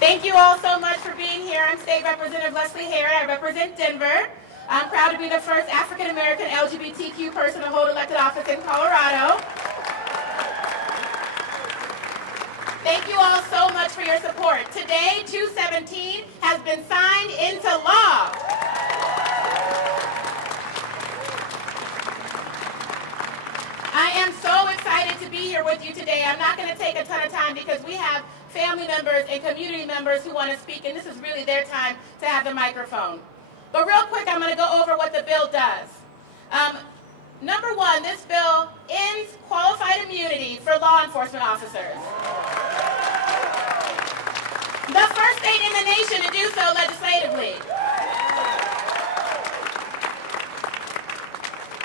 Thank you all so much for being here. I'm State Representative Leslie Hare. I represent Denver. I'm proud to be the first African-American LGBTQ person to hold elected office in Colorado. Thank you all so much for your support. Today, 217 has been signed into law. I am so excited to be here with you today. I'm not going to take a ton of time because we have family members and community members who want to speak, and this is really their time to have the microphone. But real quick, I'm going to go over what the bill does. Number one, this bill ends qualified immunity for law enforcement officers. The first state in the nation to do so legislatively.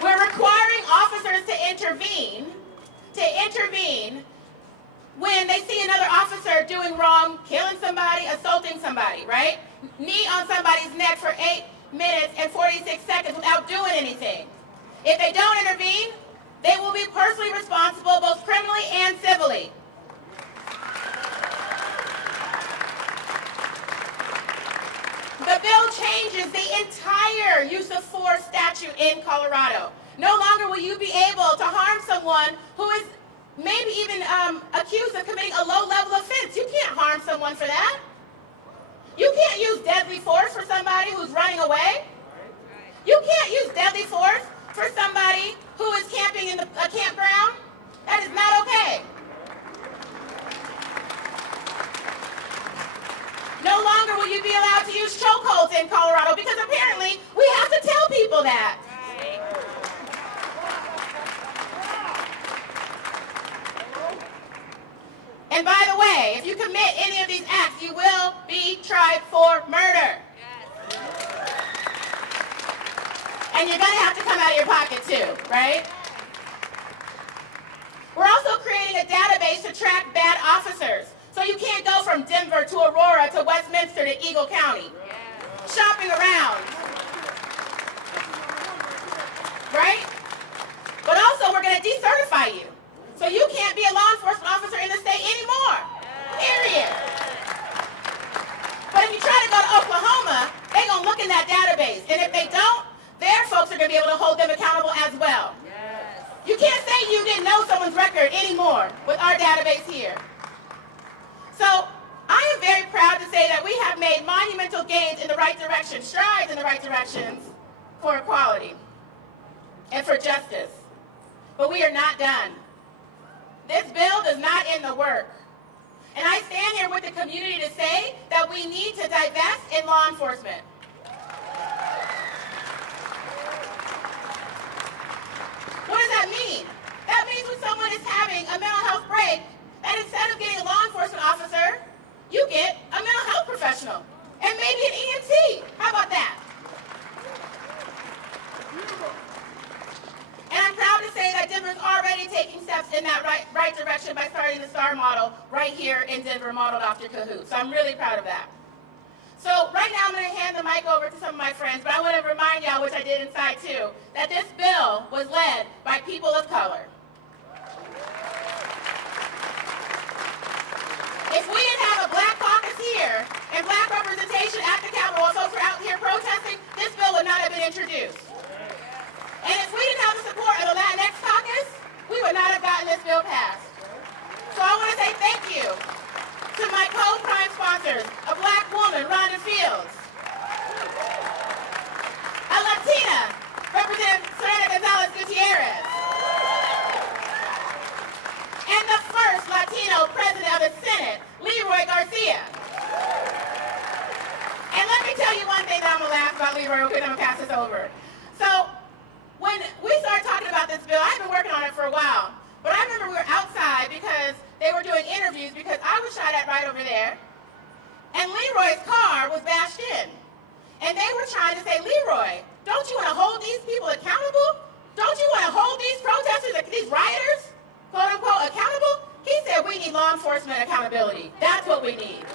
We're requiring officers to intervene when they see another officer doing wrong, killing somebody, assaulting somebody, right? Knee on somebody's neck for 8 minutes and 46 seconds without doing anything. If they don't intervene, they will be personally responsible, both criminally and civilly. The bill changes the entire use of force statute in Colorado. No longer will you be able to harm someone who is maybe even accused of committing a low-level offense. You can't harm someone for that. You can't use deadly force for somebody who's running away. You can't use deadly force for somebody who is camping in a campground. That is not okay. No longer will you be allowed to use chokeholds in Colorado because apparently we have to tell people that. And by the way, if you commit any of these acts, you will be tried for murder. And you're going to have to come out of your pocket too, right? We're also creating a database to track bad officers. So you can't go from Denver to Aurora to Westminster to Eagle County. Shopping around. Right? But also we're going to decertify you. So you can't be a law enforcement officer in the state anymore. Period. But if you try to go to Oklahoma, they're going to look in that database. And if they don't, their folks are going to be able to hold them accountable as well. You can't say you didn't know someone's record anymore with our database here. So I am very proud to say that we have made monumental gains in the right direction, strides in the right directions for equality and for justice. But we are not done. This bill does not end the work. And I stand here with the community to say that we need to divest in law enforcement. What does that mean? That means when someone is having a mental health break, that instead of getting a law enforcement officer, you get a mental health professional and maybe an EMT. How about that? And I'm proud to say that Denver's already taking steps in that right direction by starting the STAR model right here in Denver, modeled after Kahoot. So I'm really proud of that. So right now I'm going to hand the mic over to some of my friends, but I want to remind y'all, which I did inside too, that this bill was led by people of color. If we didn't have a black caucus here and black representation at the Capitol while folks were out here protesting, this bill would not have been introduced. And if we didn't have the support of the Latinx caucus, we would not have gotten this bill passed. So I want to say thank you to my co-prime sponsors, a black woman, Rhonda Fields, a Latina, Representative Serena Gonzalez Gutierrez, and the first Latino president of the Senate, Leroy Garcia. And let me tell you one thing that I'm going to laugh about Leroy, because I'm going to pass this over. So when we started talking about this bill, I've been working on it for a while, but I remember we were outside because they were doing interviews because I was shot at right over there, and Leroy's car was bashed in. And they were trying to say, Leroy, don't you want to hold these people accountable? Don't you want to hold these protesters, these rioters, quote unquote, accountable? He said we need law enforcement accountability. That's what we need.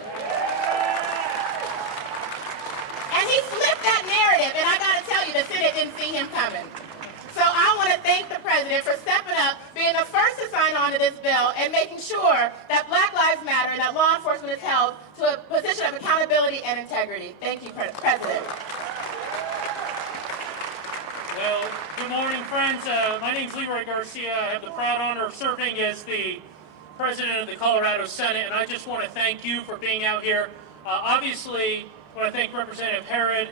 And he flipped that narrative, and I got to tell you, the Senate didn't see him coming. So I want to thank the President for stepping up, being the first to sign on to this bill, and making sure that Black Lives Matter and that law enforcement is held to a position of accountability and integrity. Thank you, President. Well, good morning, friends. My name is Leroy Garcia. I have the proud honor of serving as the President of the Colorado Senate, and I just want to thank you for being out here. Obviously, I want to thank Representative Herod,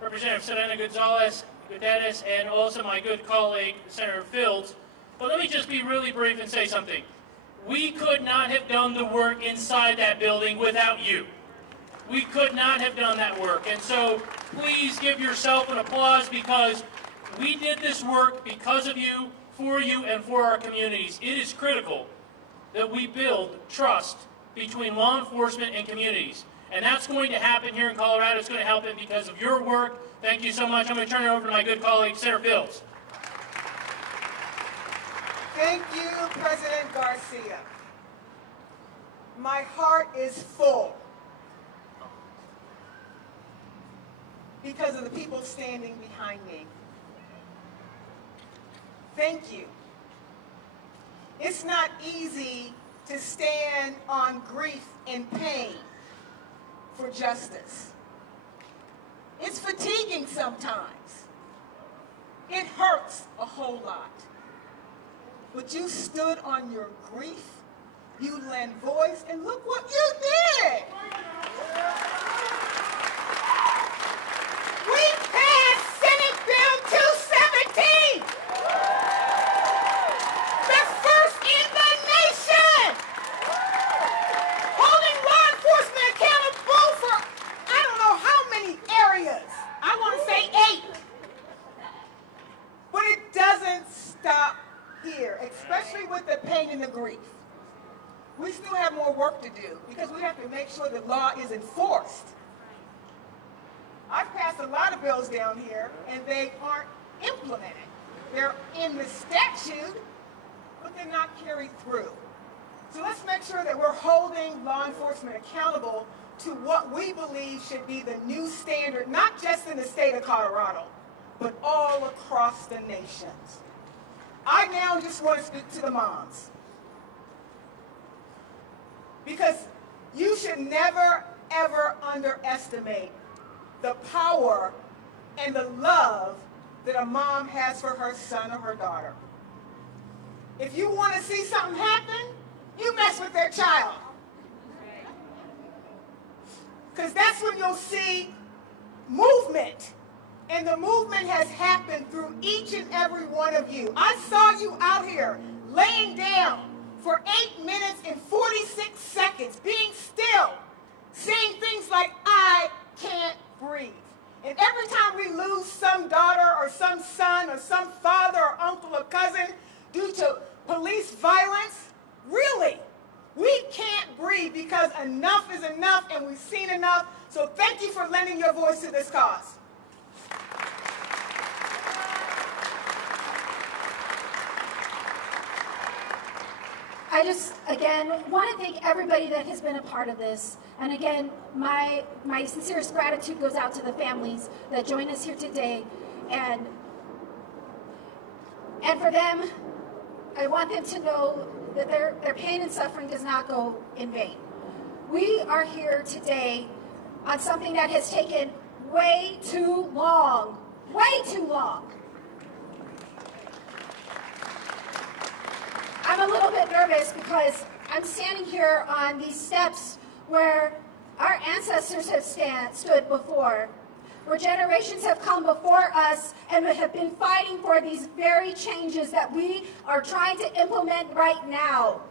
Representative Selena Gonzalez, and also my good colleague, Senator Fields. But let me just be really brief and say something. We could not have done the work inside that building without you. We could not have done that work. And so please give yourself an applause, because we did this work because of you, and for our communities. It is critical that we build trust between law enforcement and communities. And that's going to happen here in Colorado. It's going to happen because of your work. Thank you so much. I'm going to turn it over to my good colleague, Senator Fields. Thank you, President Garcia. My heart is full because of the people standing behind me. Thank you. It's not easy to stand on grief and pain for justice. It's fatiguing sometimes. It hurts a whole lot. But you stood on your grief, you lent voice, and look what you did! We passed Senate Bill 217! The first in the nation! Holding law enforcement accountable for I don't know how many areas. I want to say 8. But it doesn't stop here, especially with the pain and the grief. We still have more work to do because we have to make sure the law is enforced. I've passed a lot of bills down here and they aren't implemented. They're in the statute, but they're not carried through. So let's make sure that we're holding law enforcement accountable to what we believe should be the new standard, not just in the state of Colorado, but all across the nation. I now just want to speak to the moms, because you should never, ever underestimate the power and the love that a mom has for her son or her daughter. If you want to see something happen, you mess with their child. Because that's when you'll see movement. And the movement has happened through each and every one of you. I saw you out here laying down for 8 minutes and 46 seconds, being still, saying things like, I can't breathe. And every time we lose some daughter or some son or some father or uncle or cousin due to police violence, really, we can't breathe, because enough is enough and we've seen enough. So thank you for lending your voice to this cause. I just, again, want to thank everybody that has been a part of this. And again, my sincerest gratitude goes out to the families that joined us here today. And for them, I want them to know that their pain and suffering does not go in vain. We are here today on something that has taken way too long. Way too long. I'm a little bit nervous because I'm standing here on these steps where our ancestors have stood before, where generations have come before us and have been fighting for these very changes that we are trying to implement right now.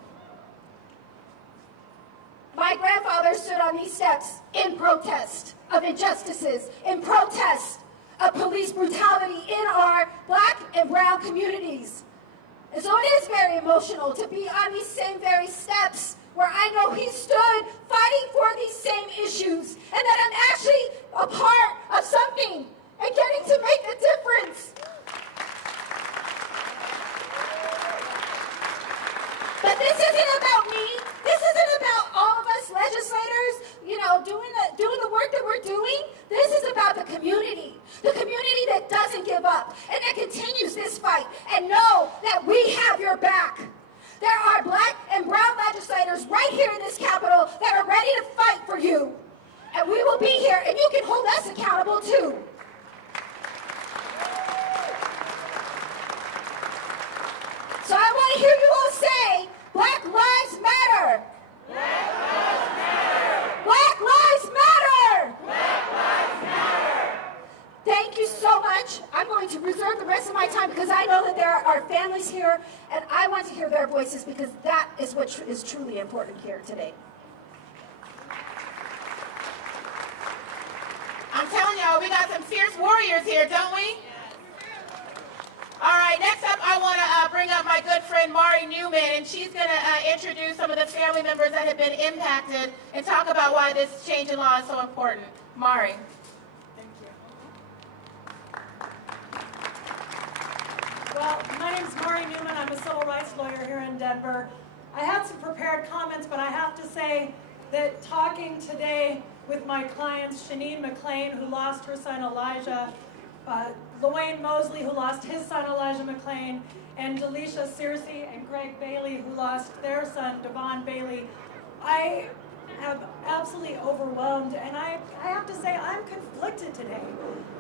My grandfather stood on these steps in protest of injustices, in protest of police brutality in our Black and brown communities. And so it is very emotional to be on these same very steps where I know he stood fighting for these same issues, and that I'm actually a part of something and getting to make a difference. But this isn't about me. This isn't about all of us legislators, you know, doing the work that we're doing. This is about the community that doesn't give up and that continues this fight, and know that we have your back. There are Black and brown legislators right here in this Capitol families here, and I want to hear their voices because that is what is truly important here today. I'm telling y'all, we got some fierce warriors here, don't we? All right, next up, I want to bring up my good friend Mari Newman, and she's going to introduce some of the family members that have been impacted and talk about why this change in law is so important. Mari. Thank you. Well, my name is Mari Newman. I'm a civil rights lawyer here in Denver. I had some prepared comments, but I have to say that talking today with my clients, Shanine McLean, who lost her son Elijah, Lawayne Mosley, who lost his son Elijah McLean, and Delisha Searcy and Greg Bailey, who lost their son Devon Bailey, I am absolutely overwhelmed, and I have to say I'm conflicted today.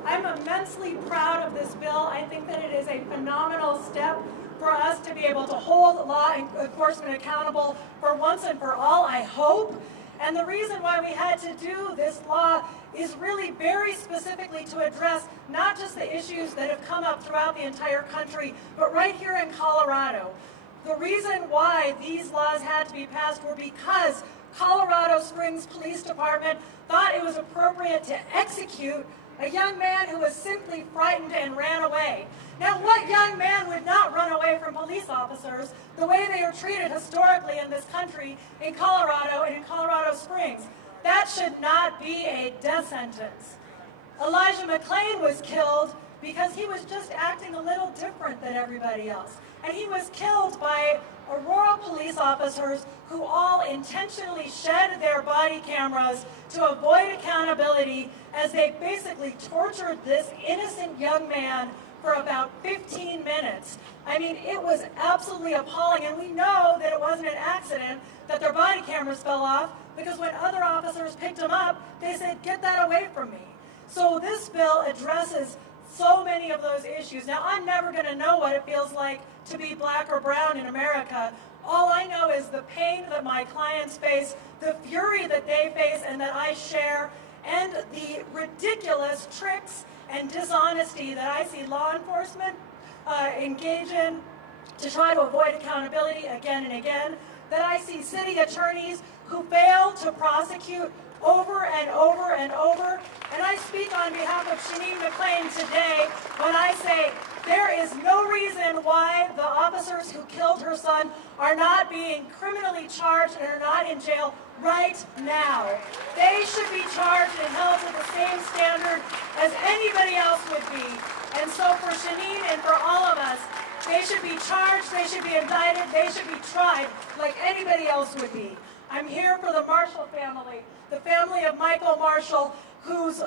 I'm immensely proud of this bill. I think that it is a phenomenal step for us to be able to hold law enforcement accountable for once and for all, I hope. And the reason why we had to do this law is really very specifically to address not just the issues that have come up throughout the entire country, but right here in Colorado. The reason why these laws had to be passed were because Colorado Springs Police Department thought it was appropriate to execute a young man who was simply frightened and ran away. Now, what young man would not run away from police officers the way they are treated historically in this country, in Colorado and in Colorado Springs? That should not be a death sentence. Elijah McLean was killed because he was just acting a little different than everybody else. And he was killed by Aurora police officers who all intentionally shed their body cameras to avoid accountability as they basically tortured this innocent young man for about 15 minutes. I mean, it was absolutely appalling, and we know that it wasn't an accident that their body cameras fell off, because when other officers picked them up, they said, "Get that away from me." So this bill addresses so many of those issues. Now, I'm never going to know what it feels like to be black or brown in America. All I know is the pain that my clients face, the fury that they face and that I share, and the ridiculous tricks and dishonesty that I see law enforcement engage in to try to avoid accountability again and again, that I see city attorneys who fail to prosecute over and over and over. And I speak on behalf of Shanine McLean today when I say there is no reason why the officers who killed her son are not being criminally charged and are not in jail right now. They should be charged and held to the same standard as anybody else would be. And so for Shanine and for all of us, they should be charged, they should be indicted, they should be tried like anybody else would be. I'm here for the Marshall family, the family of Michael Marshall, whose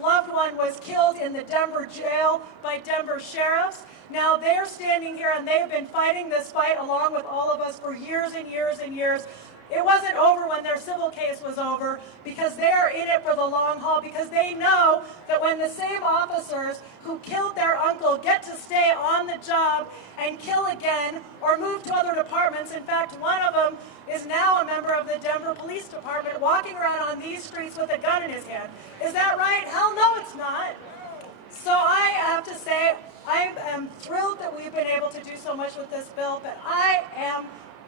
loved one was killed in the Denver jail by Denver sheriffs. Now they're standing here and they've been fighting this fight along with all of us for years and years and years. It wasn't over when their civil case was over, because they are in it for the long haul, because they know that when the same officers who killed their uncle get to stay on the job and kill again or move to other departments. In fact, one of them is now a member of the Denver Police Department walking around on these streets with a gun in his hand. Is that right? Hell no, it's not. So I have to say, I am thrilled that we've been able to do so much with this bill, but I am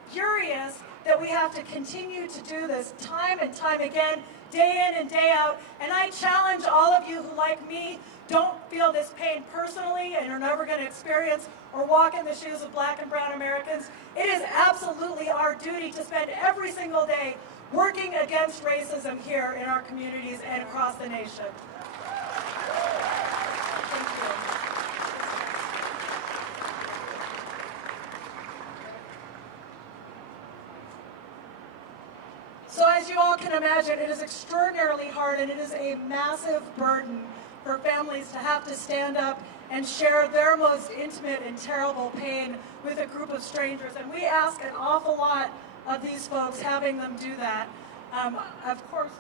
furious that we have to continue to do this time and time again, day in and day out. And I challenge all of you who, like me, don't feel this pain personally and are never going to experience or walk in the shoes of black and brown Americans. It is absolutely our duty to spend every single day working against racism here in our communities and across the nation. Thank you. So as you all can imagine, it is extraordinarily hard and it is a massive burden for families to have to stand up and share their most intimate and terrible pain with a group of strangers. And we ask an awful lot of these folks having them do that. Of course,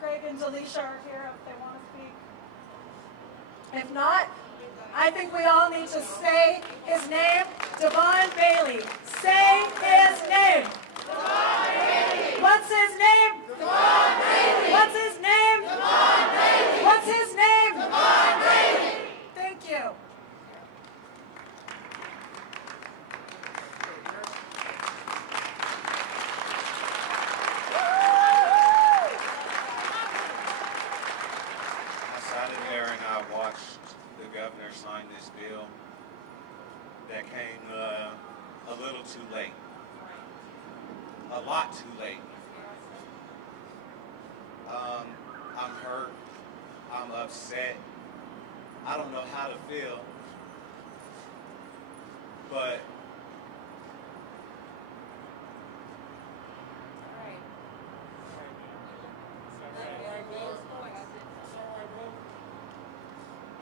Greg and Delisha are here if they want to speak. If not, I think we all need to say his name, Devon Bailey. Say his name. Devon Bailey. What's his name? Devon Bailey. What's his name? Devon Bailey. What's his name? Devon Bailey. Thank you. a lot too late. I'm hurt. I'm upset. I don't know how to feel. But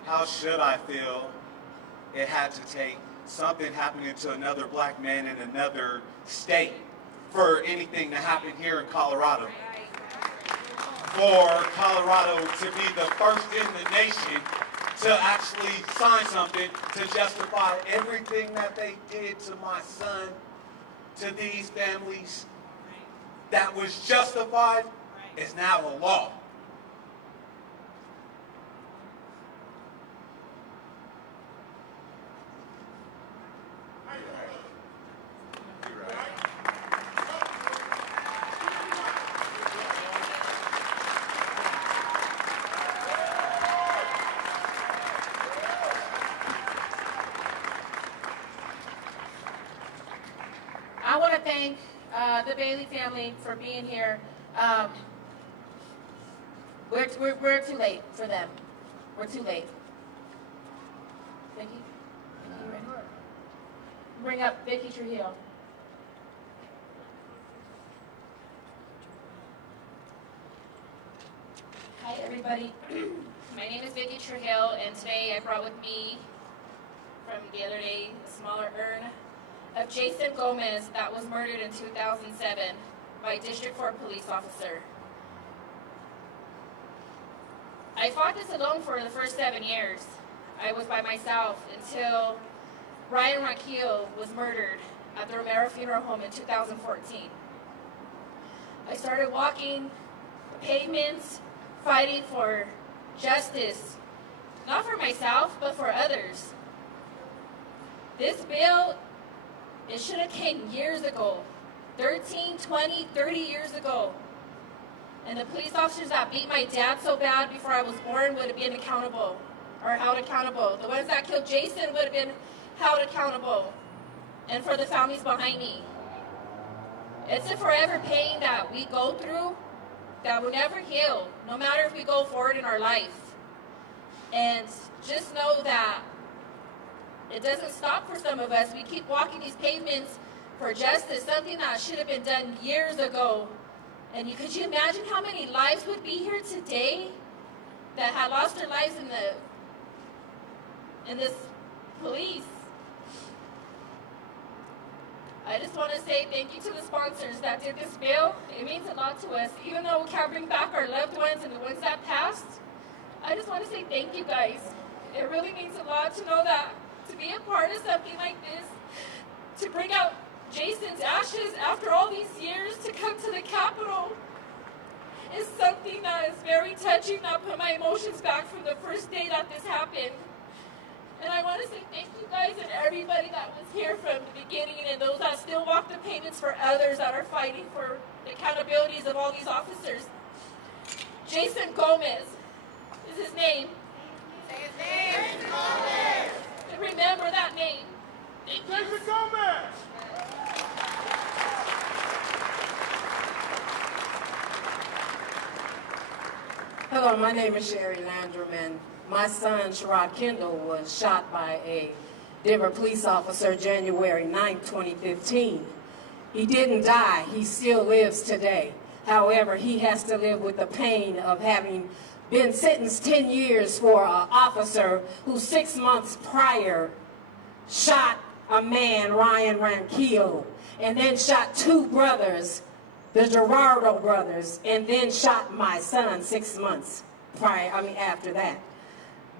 how should I feel? It had to take something happening to another black man in another state for anything to happen here in Colorado. For Colorado to be the first in the nation to actually sign something to justify everything that they did to my son, to these families, that was justified, is now a law. I want to thank the Bailey family for being here. We're too late for them. We're too late. Vicki? Vicki, you ready? Bring up Vicki Trujillo. Hi everybody, my name is Vicki Trujillo, and today I brought with me from the other day a smaller urn of Jason Gomez that was murdered in 2007 by a District 4 police officer. I fought this alone for the first 7 years. I was by myself until Ryan Ranquillo was murdered at the Romero Funeral Home in 2014. I started walking the pavements, fighting for justice, not for myself, but for others. This bill, it should have came years ago, 13, 20, 30 years ago. And the police officers that beat my dad so bad before I was born would have been accountable, or held accountable. The ones that killed Jason would have been held accountable, and for the families behind me. It's a forever pain that we go through that will never heal, no matter if we go forward in our life. And just know that it doesn't stop for some of us. We keep walking these pavements for justice, something that should have been done years ago. And could you imagine how many lives would be here today that had lost their lives in this police? I just want to say thank you to the sponsors that did this bill. It means a lot to us. Even though we can't bring back our loved ones and the ones that passed, I just want to say thank you guys. It really means a lot to know that, to be a part of something like this, to bring out Jason's ashes after all these years, to come to the Capitol, is something that is very touching, that put my emotions back from the first day that this happened. And I want to say thank you guys and everybody that was here from the beginning, and those that still walk the pavements for others that are fighting for the accountabilities of all these officers. Jason Gomez is his name. Say his name. Jason Gomez. And remember that name. Thank you. Jason Gomez. Hello, my name is Sherry Landrum, and my son, Sherrod Kendall, was shot by a Denver police officer January 9, 2015. He didn't die. He still lives today. However, he has to live with the pain of having been sentenced 10 years for an officer who 6 months prior shot a man, Ryan Ranquillo, and then shot 2 brothers, the Gerardo brothers, and then shot my son 6 months after that.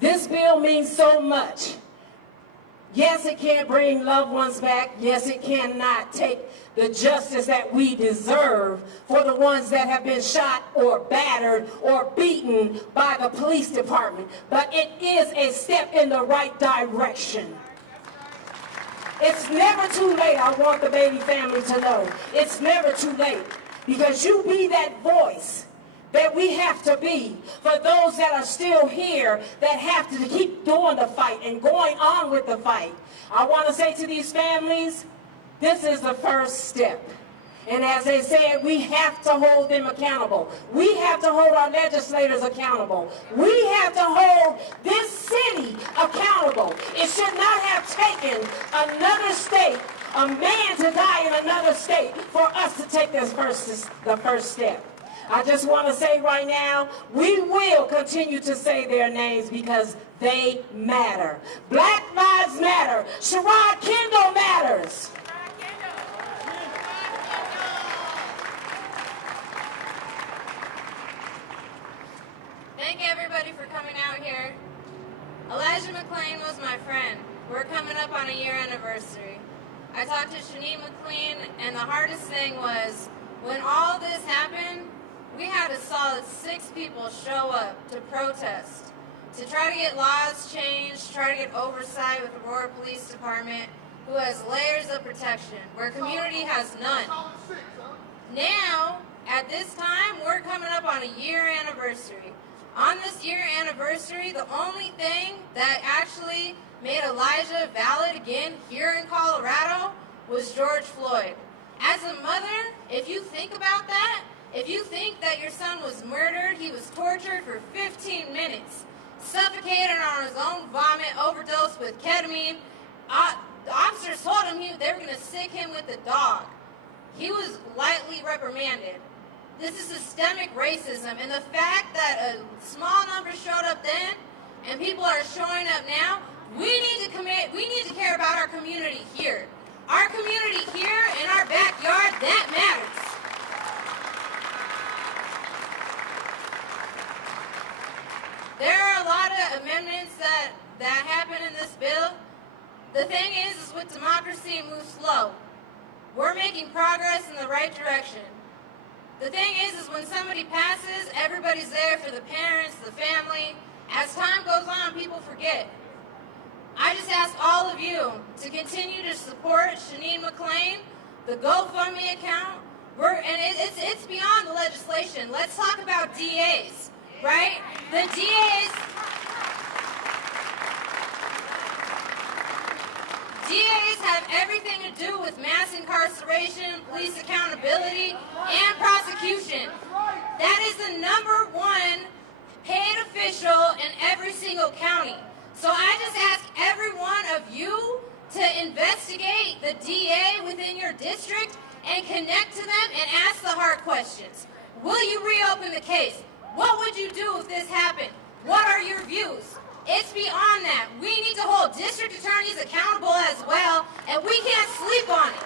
This bill means so much. Yes, it can't bring loved ones back. Yes, it cannot take the justice that we deserve for the ones that have been shot or battered or beaten by the police department. But it is a step in the right direction. It's never too late. I want the Bailey family to know. It's never too late, because you be that voice that we have to be for those that are still here, that have to keep doing the fight and going on with the fight. I want to say to these families, this is the first step. And as they said, we have to hold them accountable. We have to hold our legislators accountable. We have to hold this city accountable. It should not have taken another state, a man to die in another state, for us to take the first step. I just want to say right now, we will continue to say their names because they matter. Black Lives Matter. Sherrod Kendall matters. Thank everybody for coming out here. Elijah McClain was my friend. We're coming up on a year anniversary. I talked to Shaneen McClain, and the hardest thing was when all this happened, we had a solid 6 people show up to protest, to try to get laws changed, try to get oversight with the Aurora Police Department, who has layers of protection, where community has none. Now, at this time, we're coming up on a year anniversary. On this year anniversary, the only thing that actually made Elijah valid again here in Colorado was George Floyd. As a mother, if you think about that, if you think that your son was murdered, he was tortured for 15 minutes, suffocated on his own vomit, overdosed with ketamine, the officers told him they were going to sick him with the dog. He was lightly reprimanded. This is systemic racism, and the fact that a small number showed up then and people are showing up now, we need to care about our community here. Our community here in our backyard, that matters. There are a lot of amendments that happen in this bill. The thing is with democracy, it moves slow. We're making progress in the right direction. The thing is when somebody passes, everybody's there for the parents, the family. As time goes on, people forget. I just ask all of you to continue to support Shaneen McClain, the GoFundMe account. It's beyond the legislation. Let's talk about DAs, right? The DAs have everything to do with mass incarceration, police accountability, and prosecution. That is the #1 paid official in every single county. So I just ask every one of you to investigate the DA within your district and connect to them and ask the hard questions. Will you reopen the case? What would you do if this happened? What are your views? It's beyond that. We need to hold district attorneys accountable as well, and we can't sleep on it.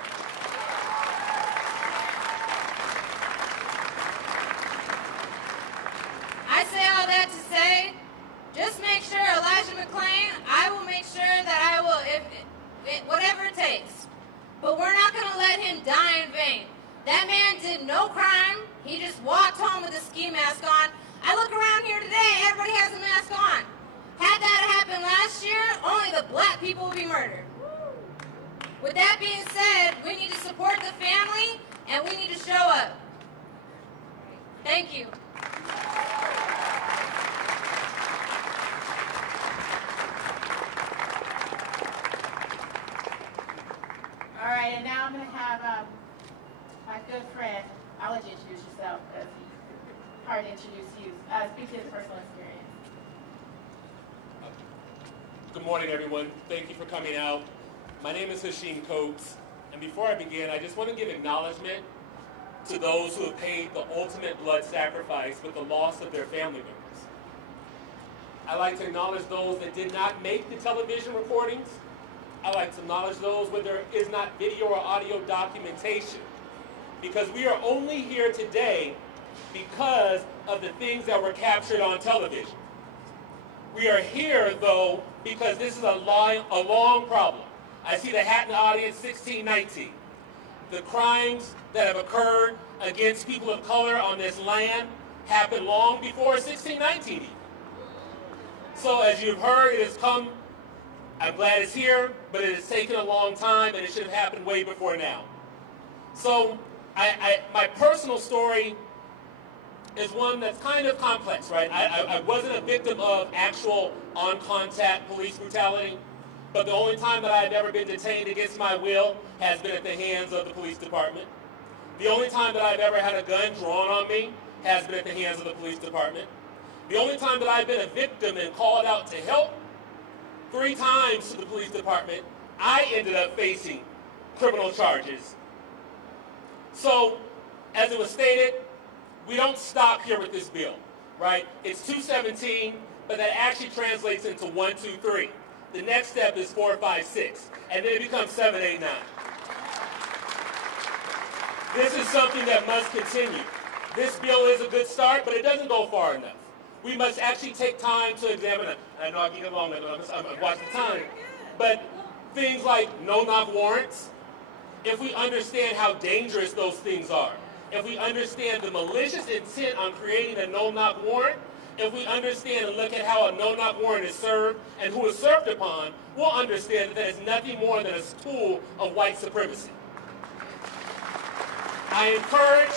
I say all that to say, just make sure, Elijah McClain, I will make sure that I will, whatever it takes. But we're not going to let him die in vain. That man did no crime. He just walked home with a ski mask on. I look around here today, everybody has a mask on. Had that happened last year, only the black people would be murdered. With that being said, we need to support the family, and we need to show up. Thank you. All right, and now I'm going to have my good friend, I'll let you introduce yourself because it's hard to introduce you. Speak to his personal experience. Good morning, everyone. Thank you for coming out. My name is Hashim Coates, and before I begin, I just want to give acknowledgement to those who have paid the ultimate blood sacrifice with the loss of their family members. I'd like to acknowledge those that did not make the television recordings. I'd like to acknowledge those where there is not video or audio documentation, because we are only here today because of the things that were captured on television. We are here, though, because this is a long problem. I see the hat in the audience, 1619. The crimes that have occurred against people of color on this land happened long before 1619 even. So as you've heard, it has come, I'm glad it's here, but it has taken a long time, and it should have happened way before now. So my personal story is one that's kind of complex, right? I wasn't a victim of actual on-contact police brutality, but the only time that I have ever been detained against my will has been at the hands of the police department. The only time that I've ever had a gun drawn on me has been at the hands of the police department. The only time that I've been a victim and called out to help, 3 times to the police department, I ended up facing criminal charges. So, as it was stated, we don't stop here with this bill, right? It's 217, but that actually translates into 1, 2, 3. The next step is 4, 5, 6, and then it becomes 7, 8, 9. This is something that must continue. This bill is a good start, but it doesn't go far enough. We must actually take time to examine it. I know I can get along, I'm watching the time, but things like no-knock warrants, if we understand how dangerous those things are, if we understand the malicious intent on creating a no-knock warrant, if we understand and look at how a no-knock warrant is served and who is served upon, we'll understand that that is nothing more than a tool of white supremacy. I encourage,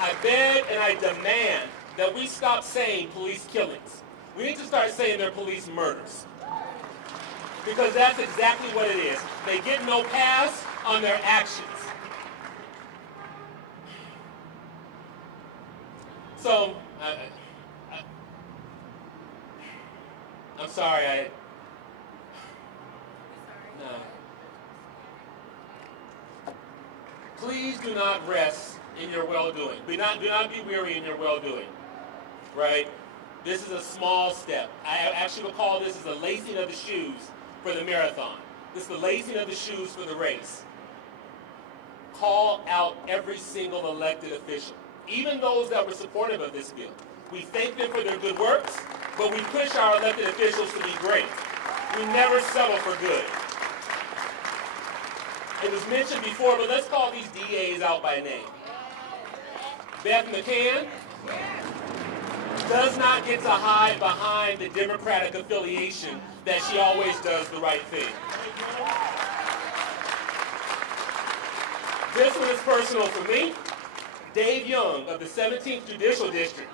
I beg, and I demand that we stop saying police killings. We need to start saying they're police murders. Because that's exactly what it is. They get no pass on their actions. So, I'm sorry, no. Please do not rest in your well-doing. Do not be weary in your well-doing, right? This is a small step. I actually will call this as the lacing of the shoes for the marathon. This is the lacing of the shoes for the race. Call out every single elected official, even those that were supportive of this bill. We thank them for their good works, but we push our elected officials to be great. We never settle for good. It was mentioned before, but let's call these DAs out by name. Beth McCann does not get to hide behind the Democratic affiliation that she always does the right thing. This one is personal for me. Dave Young of the 17th Judicial District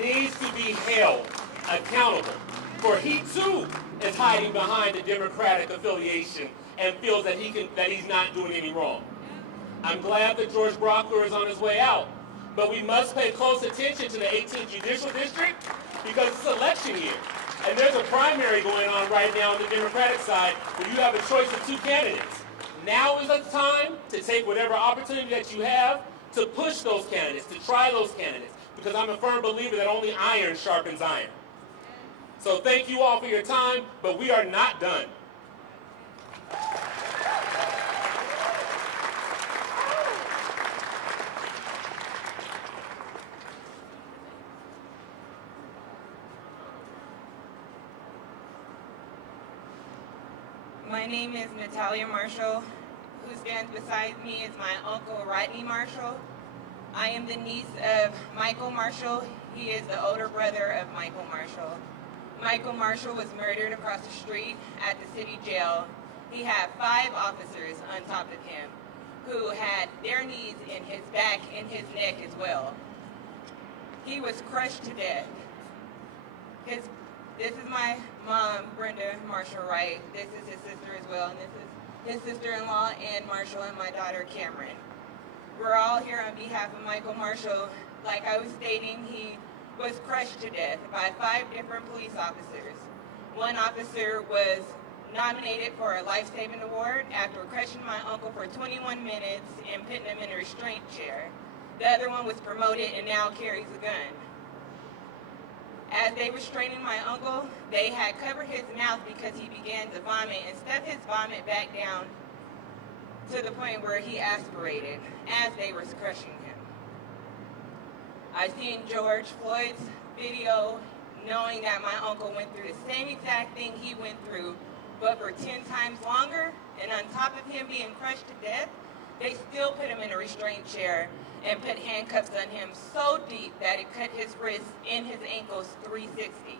needs to be held accountable, for he too is hiding behind the Democratic affiliation and feels that he's not doing any wrong. I'm glad that George Brockler is on his way out, but we must pay close attention to the 18th Judicial District because it's election year. And there's a primary going on right now on the Democratic side where you have a choice of 2 candidates. Now is the time to take whatever opportunity that you have to push those candidates, to try those candidates, because I'm a firm believer that only iron sharpens iron. So thank you all for your time, but we are not done. My name is Natalia Marshall. Who stands beside me is my uncle Rodney Marshall. I am the niece of Michael Marshall. He is the older brother of Michael Marshall. Michael Marshall was murdered across the street at the city jail. He had 5 officers on top of him who had their knees in his back and his neck as well. He was crushed to death. This is my mom, Brenda Marshall Wright. This is his sister as well, and this is his sister-in-law, Ann Marshall, and my daughter, Cameron. We're all here on behalf of Michael Marshall. Like I was stating, he was crushed to death by 5 different police officers. One officer was nominated for a life-saving award after crushing my uncle for 21 minutes and putting him in a restraint chair. The other one was promoted and now carries a gun. As they were straining my uncle, they had covered his mouth because he began to vomit and stuffed his vomit back down to the point where he aspirated as they were crushing him. I've seen George Floyd's video knowing that my uncle went through the same exact thing he went through, but for 10 times longer, and on top of him being crushed to death, they still put him in a restraint chair and put handcuffs on him so deep that it cut his wrists and his ankles 360.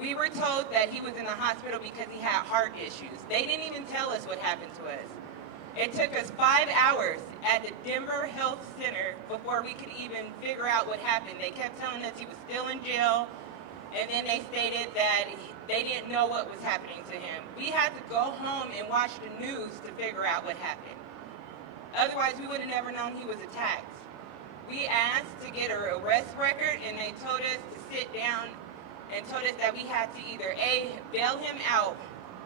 We were told that he was in the hospital because he had heart issues. They didn't even tell us what happened to us. It took us 5 hours at the Denver Health Center before we could even figure out what happened. They kept telling us he was still in jail, and then they stated that they didn't know what was happening to him. We had to go home and watch the news to figure out what happened. Otherwise, we would have never known he was attacked. We asked to get an arrest record, and they told us to sit down and told us that we had to either A, bail him out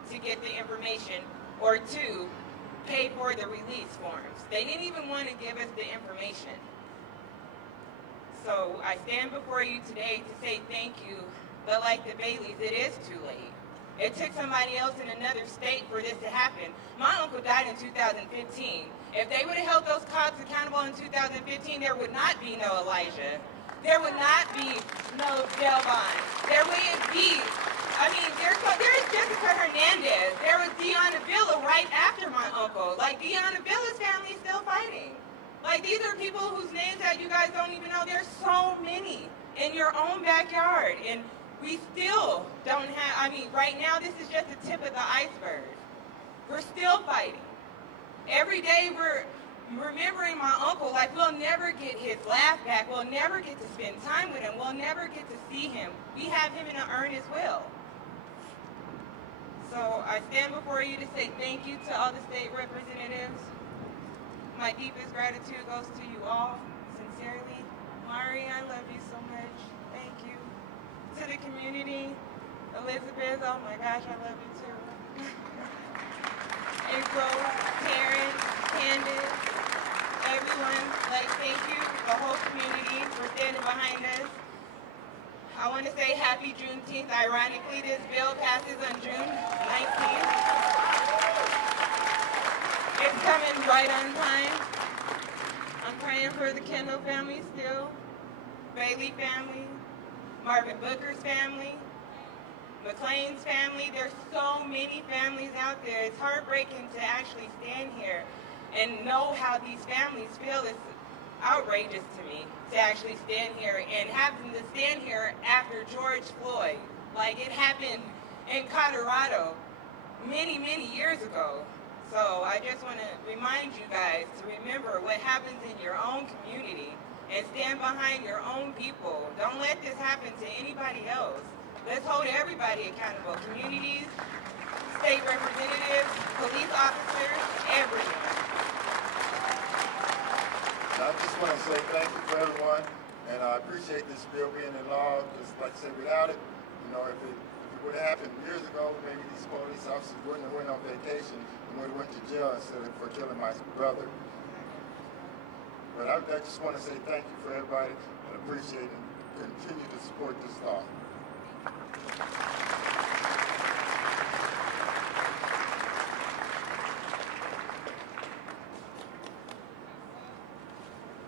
to get the information, or 2, pay for the release forms. They didn't even want to give us the information. So I stand before you today to say thank you, but like the Baileys, it is too late. It took somebody else in another state for this to happen. My uncle died in 2015. If they would have held those cops accountable in 2015, there would not be no Elijah. There would not be no jail bond. There wouldn't be, I mean, there's Jessica Hernandez. There was Deanna Villa right after my uncle. Like, Deanna Villa's family is still fighting. Like, these are people whose names that you guys don't even know. There's so many in your own backyard. And we still don't have, I mean, right now, this is just the tip of the iceberg. We're still fighting. Every day we're remembering my uncle, like we'll never get his laugh back, we'll never get to spend time with him, we'll never get to see him. We have him in an earnest will. So I stand before you to say thank you to all the state representatives. My deepest gratitude goes to you all, sincerely. Mari, I love you so much. Thank you. To the community, Elizabeth, oh my gosh, I love you too. April, Terrence, Candace, everyone, like, thank you, the whole community for standing behind us. I want to say happy Juneteenth. Ironically, this bill passes on June 19th. It's coming right on time. I'm praying for the Kendall family still, Bailey family, Marvin Booker's family, McLean's family. There's so many families out there. It's heartbreaking to actually stand here and know how these families feel. It's outrageous to me to actually stand here and have them to stand here after George Floyd. Like, it happened in Colorado many, many years ago. So I just want to remind you guys to remember what happens in your own community and stand behind your own people. Don't let this happen to anybody else. Let's hold everybody accountable. Communities, state representatives, police officers, everyone. I just want to say thank you for everyone, and I appreciate this bill being in law, because like I said, without it, you know, if it would have happened years ago, maybe these police officers wouldn't have went on vacation and would have went to jail instead of for killing my brother. But I just want to say thank you for everybody, and appreciate it, and continue to support this law.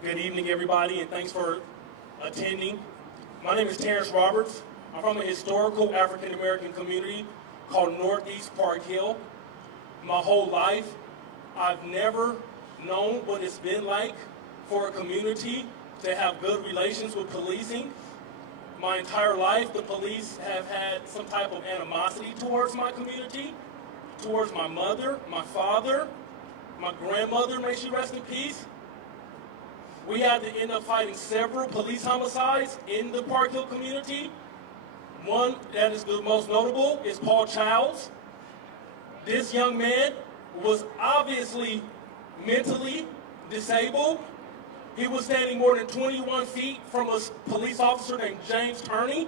Good evening, everybody, and thanks for attending. My name is Terrence Roberts. I'm from a historical African-American community called Northeast Park Hill. My whole life, I've never known what it's been like for a community to have good relations with policing. My entire life, the police have had some type of animosity towards my community, towards my mother, my father, my grandmother, may she rest in peace. We had to end up fighting several police homicides in the Park Hill community. One that is the most notable is Paul Childs. This young man was obviously mentally disabled. He was standing more than 21 feet from a police officer named James Turney.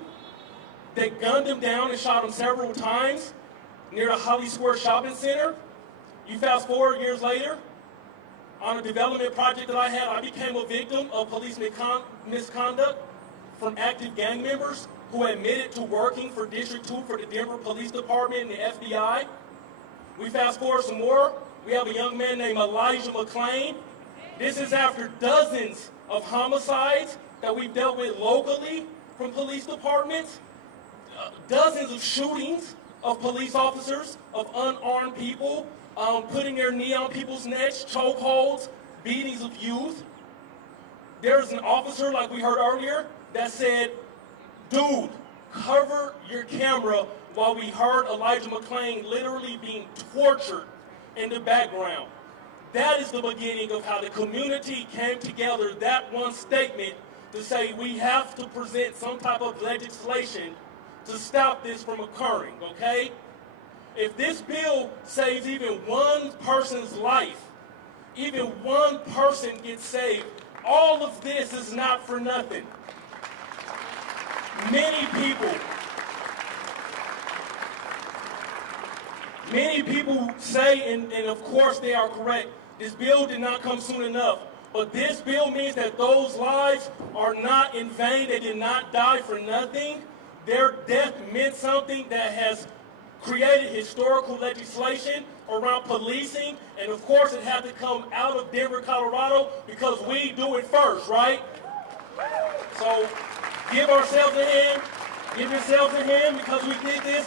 They gunned him down and shot him several times near the Holly Square Shopping Center. You fast forward years later, on a development project that I had, I became a victim of police misconduct from active gang members who admitted to working for District 2 for the Denver Police Department and the FBI. We fast forward some more. We have a young man named Elijah McLean. This is after dozens of homicides that we've dealt with locally from police departments, dozens of shootings of police officers, of unarmed people, putting their knee on people's necks, chokeholds, beatings of youth. There's an officer, like we heard earlier, that said, dude, cover your camera, while we heard Elijah McLean literally being tortured in the background. That is the beginning of how the community came together, that one statement, to say we have to present some type of legislation to stop this from occurring, okay? If this bill saves even one person's life, even one person gets saved, all of this is not for nothing. Many people say, and of course they are correct, this bill did not come soon enough. But this bill means that those lives are not in vain. They did not die for nothing. Their death meant something that has created historical legislation around policing. And of course it had to come out of Denver, Colorado, because we do it first, right? So give ourselves a hand. Give yourselves a hand because we did this.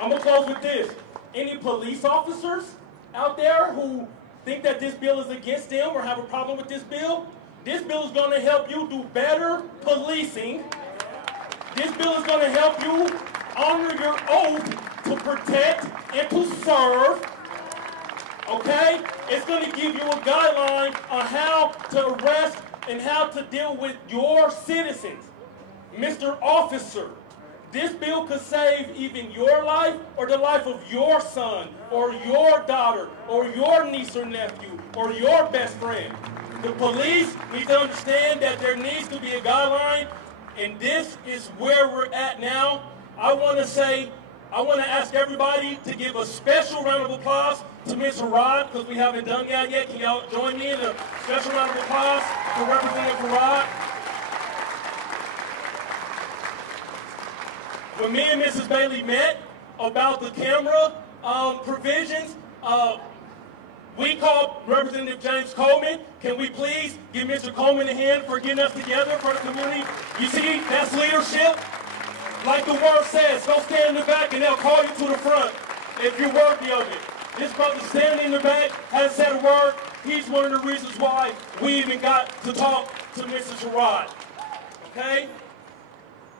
I'm going to close with this. Any police officers out there who think that this bill is against them or have a problem with this bill is going to help you do better policing. This bill is going to help you honor your oath to protect and to serve. Okay? It's going to give you a guideline on how to arrest and how to deal with your citizens. Mr. Officer, this bill could save even your life or the life of your son or your daughter or your niece or nephew or your best friend. The police need to understand that there needs to be a guideline, and this is where we're at now. I want to ask everybody to give a special round of applause to Ms. Harrod, because we haven't done that yet. Can y'all join me in a special round of applause for Representative Harrod? When me and Mrs. Bailey met about the camera provisions, we called Representative James Coleman. Can we please give Mr. Coleman a hand for getting us together for the community? You see, that's leadership. Like the word says, go stand in the back and they'll call you to the front if you're worthy of it. This brother standing in the back hasn't said a word. He's one of the reasons why we even got to talk to Mrs. Harrod. Okay?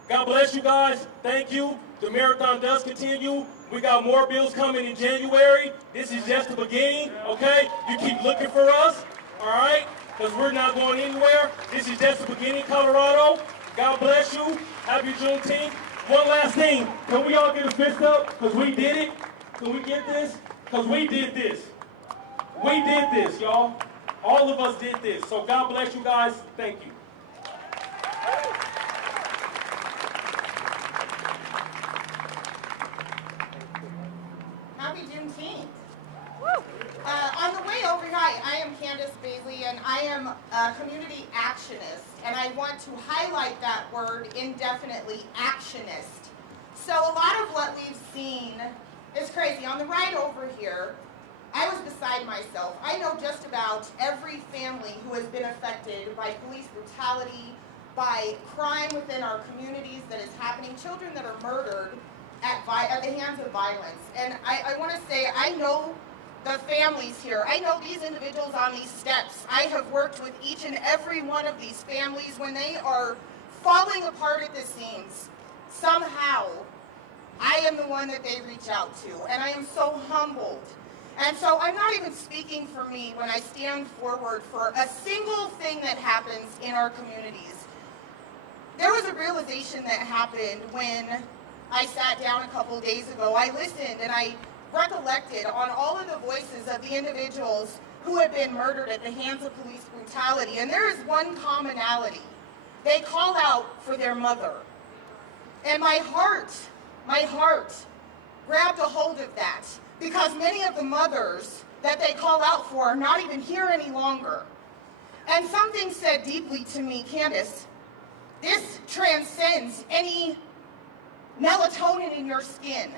God bless you guys. Thank you. The marathon does continue. We got more bills coming in January. This is just the beginning, okay? You keep looking for us, all right? Because we're not going anywhere. This is just the beginning, Colorado. God bless you. Happy Juneteenth. One last thing. Can we all get a fist up? Because we did it. Can we get this? Because we did this. We did this, y'all. All of us did this. So God bless you guys. Thank you. Happy Juneteenth. On the way over here, I am Candace Bailey, and I am a community actionist, and I want to highlight that word indefinitely, actionist. So a lot of what we've seen is crazy. On the ride over here, I was beside myself. I know just about every family who has been affected by police brutality, by crime within our communities that is happening, children that are murdered at the hands of violence. And I want to say, I know the families here. I know these individuals on these steps. I have worked with each and every one of these families when they are falling apart at the seams. Somehow, I am the one that they reach out to, and I am so humbled. And so I'm not even speaking for me when I stand forward for a single thing that happens in our communities. There was a realization that happened when I sat down a couple days ago. I listened and I recollected on all of the voices of the individuals who had been murdered at the hands of police brutality. And there is one commonality. They call out for their mother. And my heart grabbed a hold of that, because many of the mothers that they call out for are not even here any longer. And something said deeply to me, Candace, this transcends any melatonin in your skin.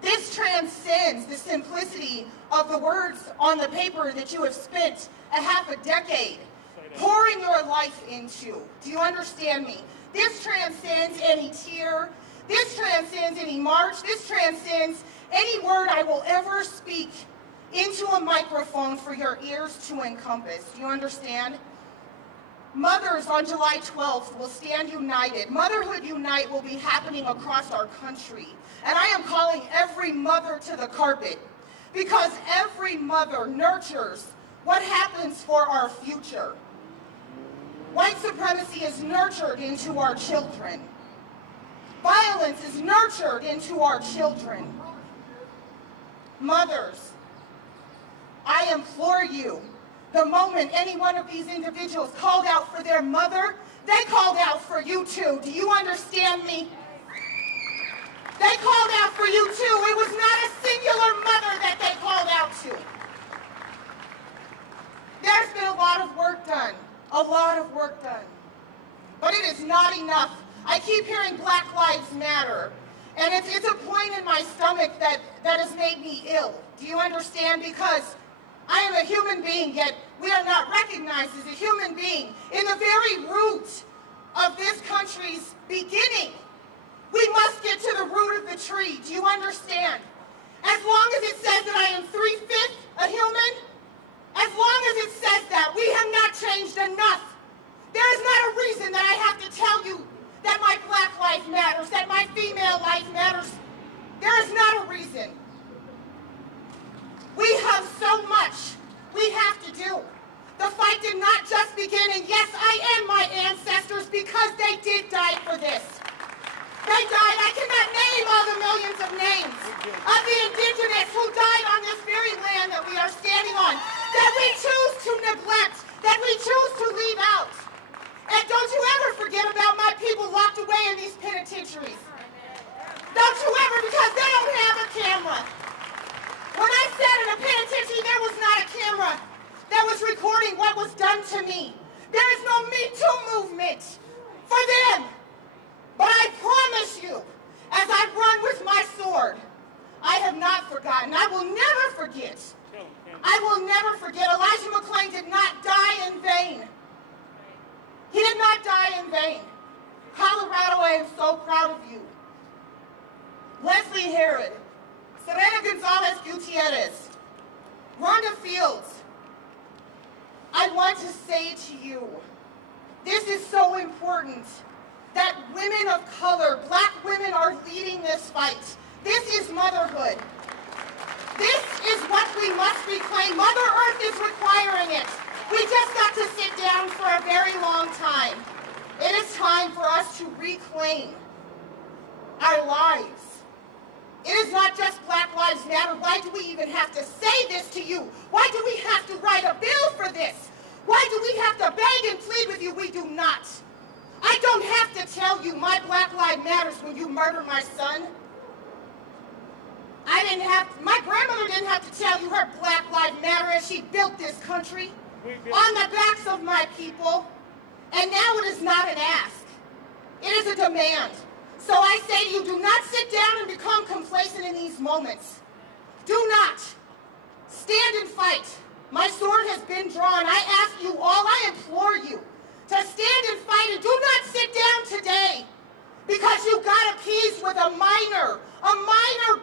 This transcends the simplicity of the words on the paper that you have spent a half a decade pouring your life into. Do you understand me? This transcends any tear. This transcends any march. This transcends any word I will ever speak into a microphone for your ears to encompass. Do you understand? Mothers on July 12th will stand united. Motherhood Unite will be happening across our country. And I am calling every mother to the carpet, because every mother nurtures what happens for our future. White supremacy is nurtured into our children. Violence is nurtured into our children. Mothers, I implore you, the moment any one of these individuals called out for their mother, they called out for you too. Do you understand me? They called out for you too. It was not a singular mother that they called out to. There's been a lot of work done. A lot of work done. But it is not enough. I keep hearing Black Lives Matter. And it's a point in my stomach that has made me ill. Do you understand? Because I am a human being, yet we are not recognized as a human being. In the very root of this country's beginning, we must get to the root of the tree. Do you understand? As long as it says that I am 3/5 a human, as long as it says that, we have not changed enough. There is not a reason that I have to tell you that my Black life matters, that my female life matters. There is not a reason. We have so much we have to do. The fight did not just begin, and yes, I am my ancestors because they did die for this. They died. I cannot name all the millions of names of the indigenous who died on this very land that we are standing on, that we choose to neglect, that we choose to leave out. And don't you ever forget about my people locked away in these penitentiaries. Don't you ever, because they don't have a camera. When I sat in a penitentiary, there was not a camera that was recording what was done to me. There is no Me Too movement for them. But I promise you, as I run with my sword, I have not forgotten. I will never forget. I will never forget. Elijah McClain did not die in vain. He did not die in vain. Colorado, I am so proud of you. Leslie Herod, Serena Gonzalez Gutierrez, Rhonda Fields, I want to say to you, this is so important that women of color, Black women, are leading this fight. This is motherhood. This is what we must reclaim. Mother Earth is requiring it. We just got to sit down for a very long time. It is time for us to reclaim our lives. It is not just Black Lives Matter. Why do we even have to say this to you? Why do we have to write a bill for this? Why do we have to beg and plead with you? We do not. I don't have to tell you my Black Lives Matters when you murder my son. My grandmother didn't have to tell you her Black Lives Matter as she built this country on the backs of my people. And now it is not an ask. It is a demand. So I say to you, do not sit down and become complacent in these moments. Do not. Stand and fight. My sword has been drawn. I ask you all, I implore you, to stand and fight, and do not sit down today because you got appeased with a minor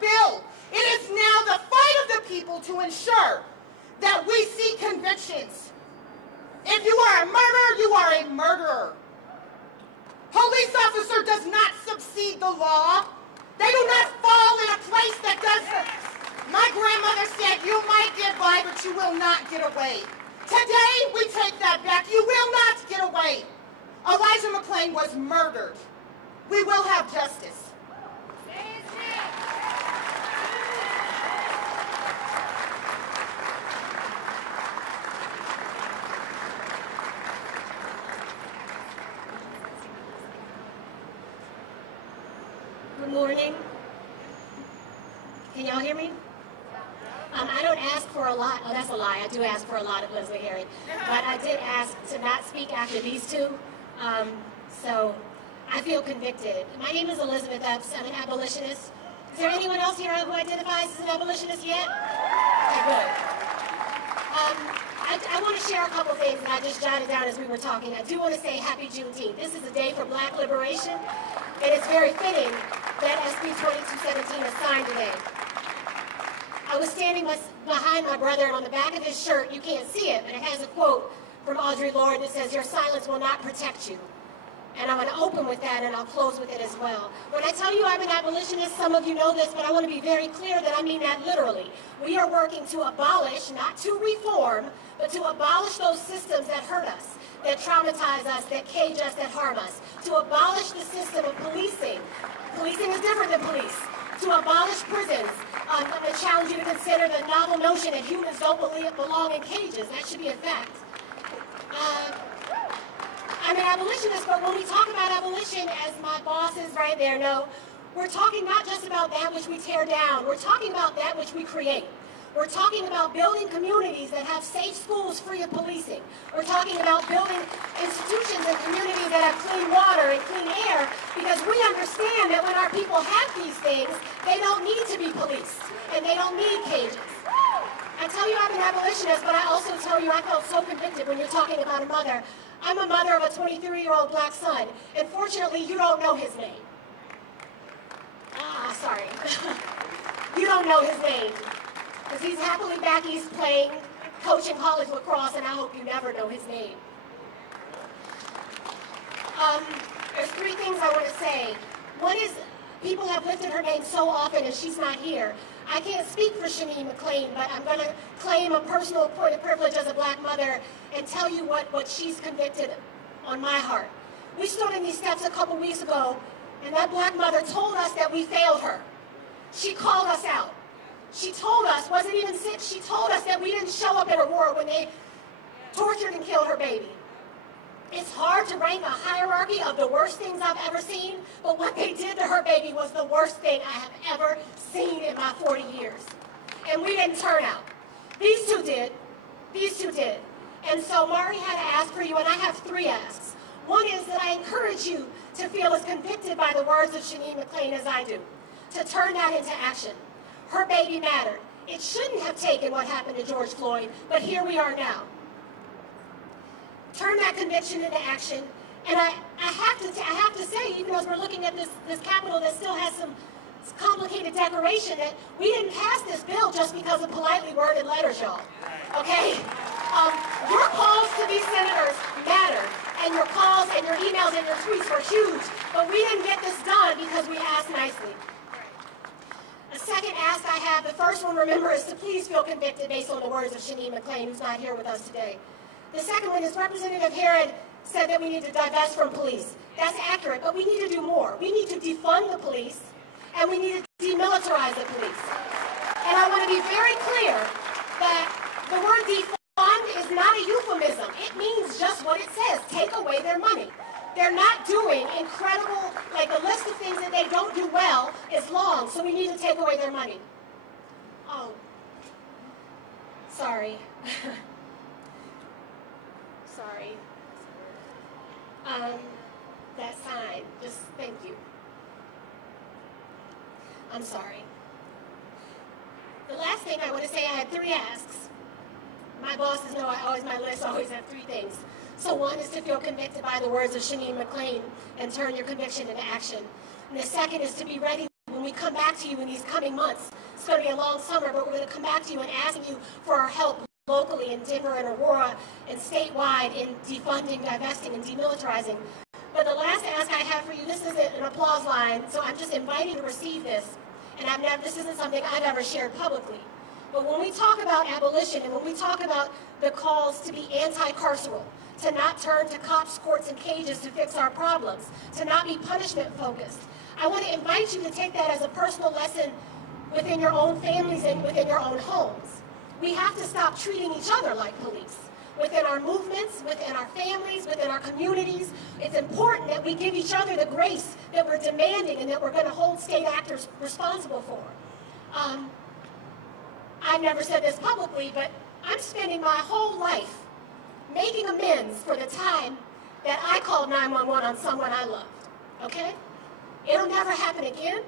bill. It is now the fight of the people to ensure that we see convictions. If you are a murderer, you are a murderer. Police officer does not succeed the law. They do not fall in a place that doesn't. My grandmother said, you might get by, but you will not get away. Today, we take that back. You will not get away. Elijah McClain was murdered. We will have justice. Good morning. Can y'all hear me? I don't ask for a lot. Oh, that's a lie. I do ask for a lot of Leslie Herod. But I did ask to not speak after these two. So I feel convicted. My name is Elizabeth Epps. I'm an abolitionist. Is there anyone else here who identifies as an abolitionist yet? Okay, good. I want to share a couple things that I just jotted down as we were talking. I do want to say Happy Juneteenth. This is a day for Black liberation, and it's very fitting that SB 2217 is signed today. I was standing behind my brother, and on the back of his shirt, you can't see it, but it has a quote from Audre Lorde that says, "Your silence will not protect you." And I'm going to open with that, and I'll close with it as well. When I tell you I'm an abolitionist, some of you know this, but I want to be very clear that I mean that literally. We are working to abolish, not to reform, but to abolish those systems that hurt us, that traumatize us, that cage us, that harm us. To abolish the system of policing. Policing is different than police. to abolish prisons. I'm going to challenge you to consider the novel notion that humans don't belong in cages. That should be a fact. I'm an abolitionist, but when we talk about abolition, as my bosses right there know, we're talking not just about that which we tear down. We're talking about that which we create. We're talking about building communities that have safe schools free of policing. We're talking about building institutions and communities that have clean water and clean air, because we understand that when our people have these things, they don't need to be policed, and they don't need cages. I tell you I'm an abolitionist, but I also tell you I felt so convicted when you're talking about a mother. I'm a mother of a 23-year-old black son, and fortunately you don't know his name. Sorry. You don't know his name. Because he's happily back east playing, coaching college lacrosse, and I hope you never know his name. There's three things I want to say. One is, people have lifted her name so often and she's not here. I can't speak for Shaneen McClain, but I'm going to claim a personal point of privilege as a black mother and tell you what she's convicted on my heart. We stood in these steps a couple weeks ago, and that black mother told us that we failed her. She called us out. She told us, wasn't even sick, she told us that we didn't show up in Aurora when they tortured and killed her baby. It's hard to rank a hierarchy of the worst things I've ever seen, but what they did to her baby was the worst thing I have ever seen in my 40 years. And we didn't turn out. These two did. These two did. And so Mari had to ask for you, and I have three asks. One is that I encourage you to feel as convicted by the words of Shaneen McClain as I do, to turn that into action. Her baby mattered. It shouldn't have taken what happened to George Floyd, but here we are now. Turn that conviction into action. And I have to say, even as we're looking at this Capitol that still has some complicated decoration, that we didn't pass this bill just because of politely worded letters, y'all. Okay? Your calls to these senators matter, and your calls and your emails and your tweets were huge, but we didn't get this done because we asked nicely. A second ask I have, the first one, remember, is to please feel convicted based on the words of Shaneen McClain, who's not here with us today. The second one is Representative Herod said that we need to divest from police. That's accurate, but we need to do more. We need to defund the police, and we need to demilitarize the police. And I want to be very clear that the word defund is not a euphemism. It means just what it says, take away their money. They're not doing incredible, like the list of things that they don't do well is long, so we need to take away their money. Oh, sorry. Sorry. That sign, just thank you. I'm sorry. The last thing I want to say, I had three asks. My bosses know my list always have three things. So one is to feel convicted by the words of Shaneen McClain and turn your conviction into action. And the second is to be ready when we come back to you in these coming months. It's going to be a long summer, but we're going to come back to you and asking you for our help locally in Denver and Aurora and statewide in defunding, divesting, and demilitarizing. But the last ask I have for you, this isn't an applause line, so I'm just inviting you to receive this. And this isn't something I've ever shared publicly. But when we talk about abolition and when we talk about the calls to be anti-carceral, to not turn to cops, courts, and cages to fix our problems, to not be punishment-focused, I want to invite you to take that as a personal lesson within your own families and within your own homes. We have to stop treating each other like police. Within our movements, within our families, within our communities, it's important that we give each other the grace that we're demanding and that we're going to hold state actors responsible for. I've never said this publicly, but I'm spending my whole life making amends for the time that I called 911 on someone I loved, okay? It'll never happen again.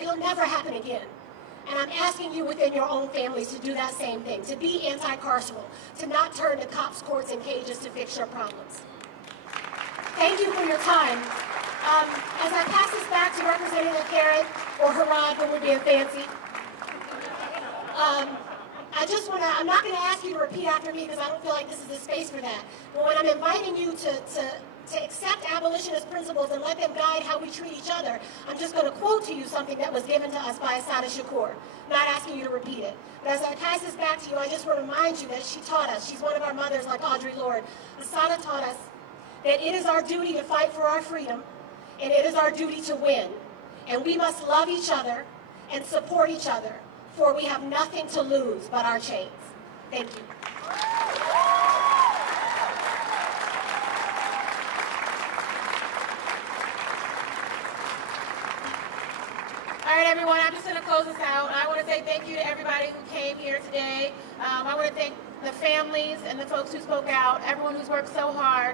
It'll never happen again. And I'm asking you within your own families to do that same thing, to be anti-carceral, to not turn to cops, courts, and cages to fix your problems. Thank you for your time. As I pass this back to Representative Garrett, or Harad when we're being fancy, I'm not going to ask you to repeat after me because I don't feel like this is the space for that. But when I'm inviting you to accept abolitionist principles and let them guide how we treat each other, I'm just going to quote to you something that was given to us by Assata Shakur, not asking you to repeat it. But as I pass this back to you, I just want to remind you that she taught us, she's one of our mothers like Audre Lorde, Assata taught us that it is our duty to fight for our freedom, and it is our duty to win. And we must love each other and support each other, for we have nothing to lose but our chains. Thank you. All right, everyone, I'm just going to close this out. I want to say thank you to everybody who came here today. I want to thank the families and the folks who spoke out, everyone who's worked so hard